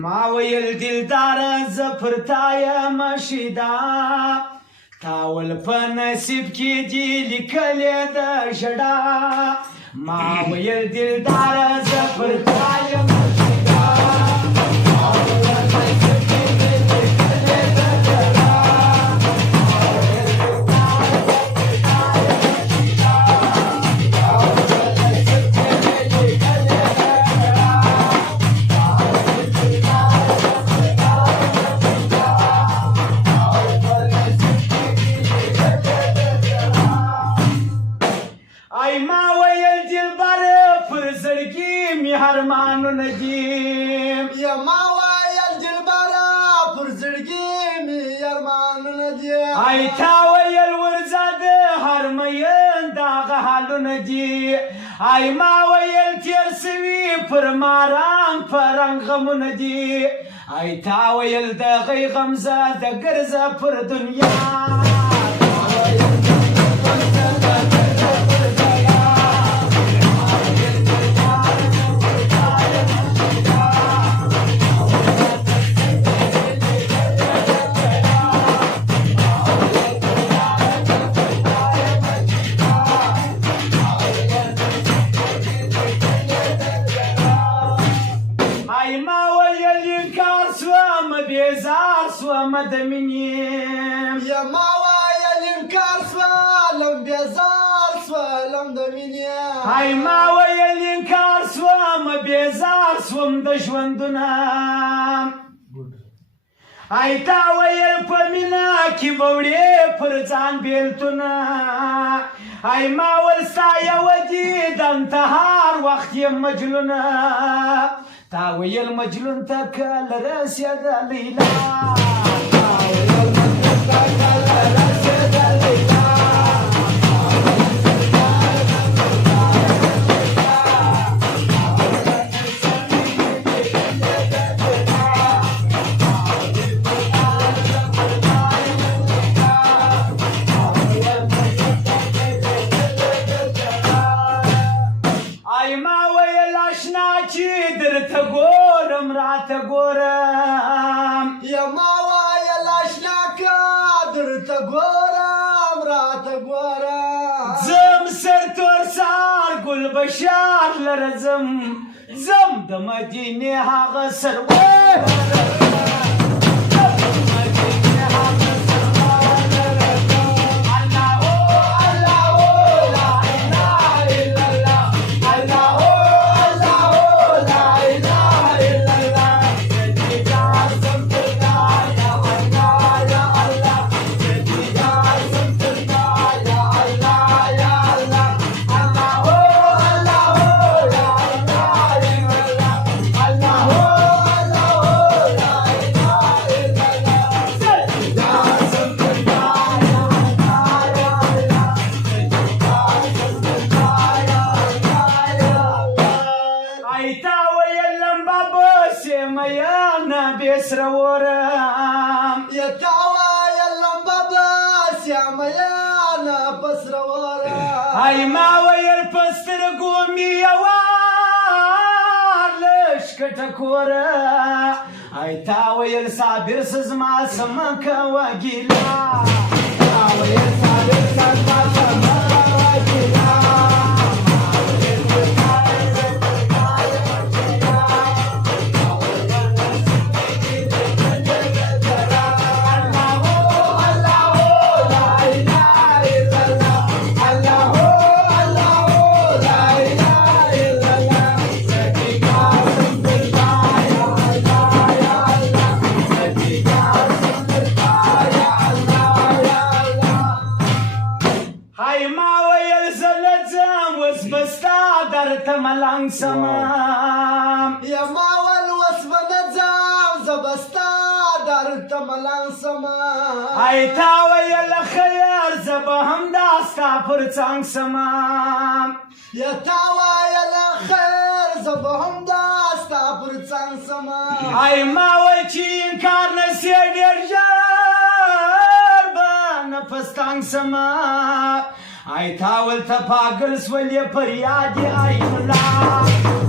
ما ویل دلداره زه پر تا یم شیدا تا ول په نصیب کې دي لیکلې د ژړا ما ویل دلداره زه پر تا یم شیدا ای ما ویل دلبر پر زړګي مې هرمانونه دي یا ما ویل دلبر پر زړګي مې ارمانونه دي ای تا ویل ورځه د هر مین دغه حالونه دي ای ما ویل تیر سوي پر ماران پر رنګ غمونه دي ای تا ویل دغه غمزه د ګرځه پر دنیا بیزار سوم د مینې یا ما ویل انکار سوالم بیزار سوالم د مینې ای ما ویل انکار سوم بیزار سوم د ژوندونه ای تا ویل په مینا کې به وړې پر ځان بیلتونه ای ما ول ستا یوه دي د انتهار وخت یم مجلونه تا ویل مجنون ته کله رسېده لیلا ای ما ویل اشنا چې درته ګورم راته ګورم یا ما ویل اشنا که درته ګورم راته ګورم زم سرتور سار ګل بشار لره زم د مدینې هغه سرور میانا بسرورم یا تا ویل لمبه بس یا میانا بسرورم ای ما ویل پسترګو مې یوار لښکټه کوره ای تا ویل صابر سزما سمه کوه ګیله تا ویل صابر سزما سمه کوه ګیله درته ملنګ سمم یا ما ول وسبه نه ځم زه به ستا درته ملنګ سمم ای تا ویل خیر زه به همدا ستا پر څنګ سمم یا تا ویل خیر زه به همدا ستا پر څنګ سمم ای ما وی چې انکار نسې ډېر ژر به نه په ستنګ سمم ای تا ولته پاگل سولې پر یاد ای ملا